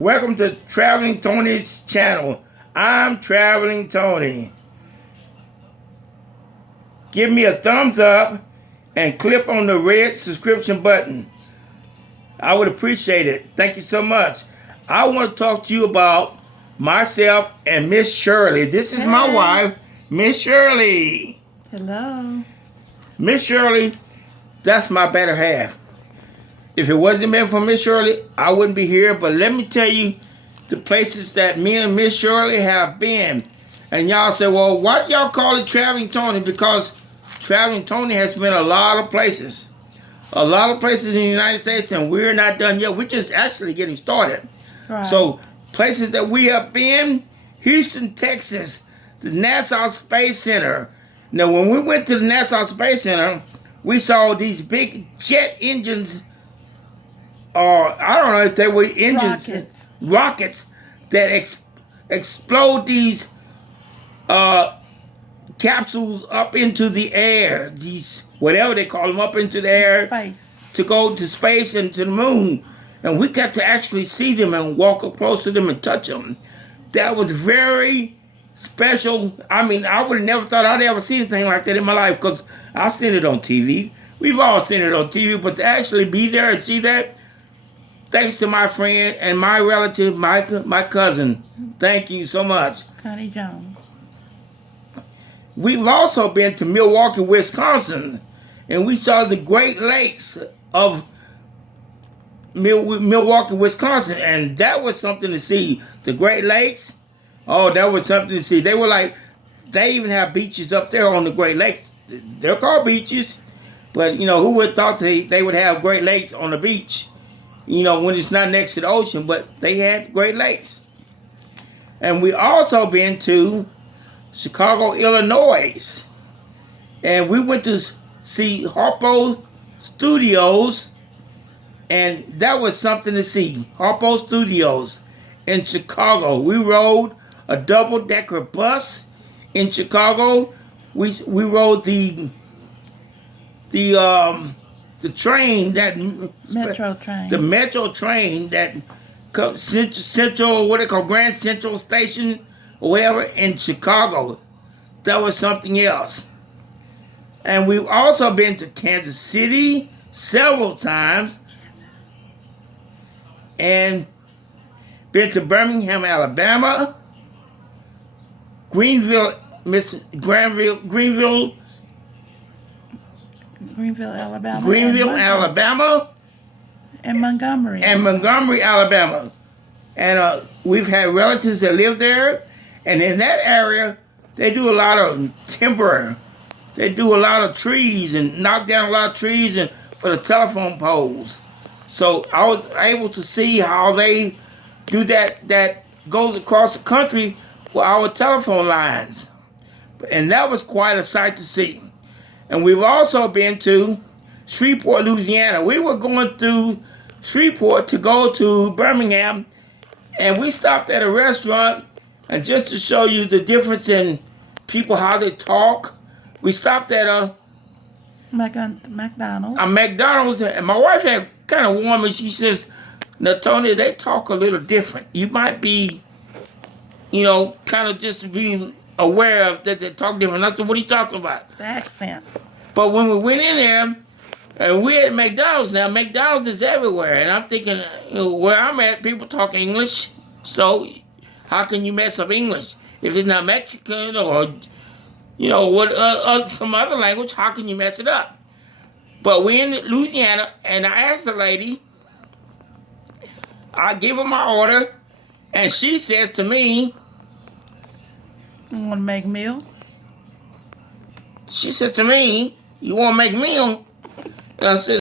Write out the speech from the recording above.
Welcome to Traveling Tony's channel. I'm Traveling Tony. Give me a thumbs up and click on the red subscription button. I would appreciate it. Thank you so much. I want to talk to you about myself and Miss Shirley. This is my wife, Miss Shirley. Hello. Miss Shirley, that's my better half. If it wasn't meant for Miss Shirley, I wouldn't be here. But let me tell you the places that me and Miss Shirley have been. And y'all say, well, why do y'all call it Traveling Tony? Because Traveling Tony has been a lot of places. A lot of places in the United States, and we're not done yet. We're just actually getting started. Right. So, places that we have been, Houston, Texas, the Nassau Space Center. Now, when we went to the Nassau Space Center, we saw these big jet engines. I don't know if they were engines, rockets that explode these capsules up into the air. These, whatever they call them, up into the air. Space. To go to space and to the moon. And we got to actually see them and walk up close to them and touch them. That was very special. I mean, I would have never thought I'd ever see anything like that in my life, because I've seen it on TV. We've all seen it on TV, but to actually be there and see that, thanks to my friend and my relative, my cousin. Thank you so much. Connie Jones. We've also been to Milwaukee, Wisconsin, and we saw the Great Lakes of Milwaukee, Wisconsin, and that was something to see. The Great Lakes, oh, that was something to see. They were like, they even have beaches up there on the Great Lakes. They're called beaches, but you know, who would have thought they would have Great Lakes on the beach? You know, when it's not next to the ocean, but they had Great Lakes. And we also been to Chicago, Illinois. And we went to see Harpo Studios, and that was something to see. Harpo Studios in Chicago. We rode a double-decker bus in Chicago. We rode the train, that Metro train. The Metro train that comes Central, what they call Grand Central Station or whatever in Chicago. That was something else. And we've also been to Kansas City several times, and been to Birmingham, Alabama, Greenville, Alabama, and Montgomery, Alabama. And we've had relatives that live there, and in that area, they do a lot of timber. They do a lot of trees and knock down a lot of trees and for the telephone poles. So I was able to see how they do that goes across the country for our telephone lines. And that was quite a sight to see. And we've also been to Shreveport, Louisiana. We were going through Shreveport to go to Birmingham, and we stopped at a restaurant, and just to show you the difference in people, how they talk, we stopped at a McDonald's, and my wife had kind of warned me. She says, now, Tony, they talk a little different. You might be, you know, kind of just be aware of that they talk different. I said, what are you talking about? The accent. But when we went in there, and we're at McDonald's now, McDonald's is everywhere. And I'm thinking, you know, where I'm at, people talk English. So how can you mess up English? If it's not Mexican or, you know, what some other language, how can you mess it up? But we're in Louisiana, and I asked the lady, I give her my order, and she says to me, you want to make meal? She says to me, you want to make meal? And I said,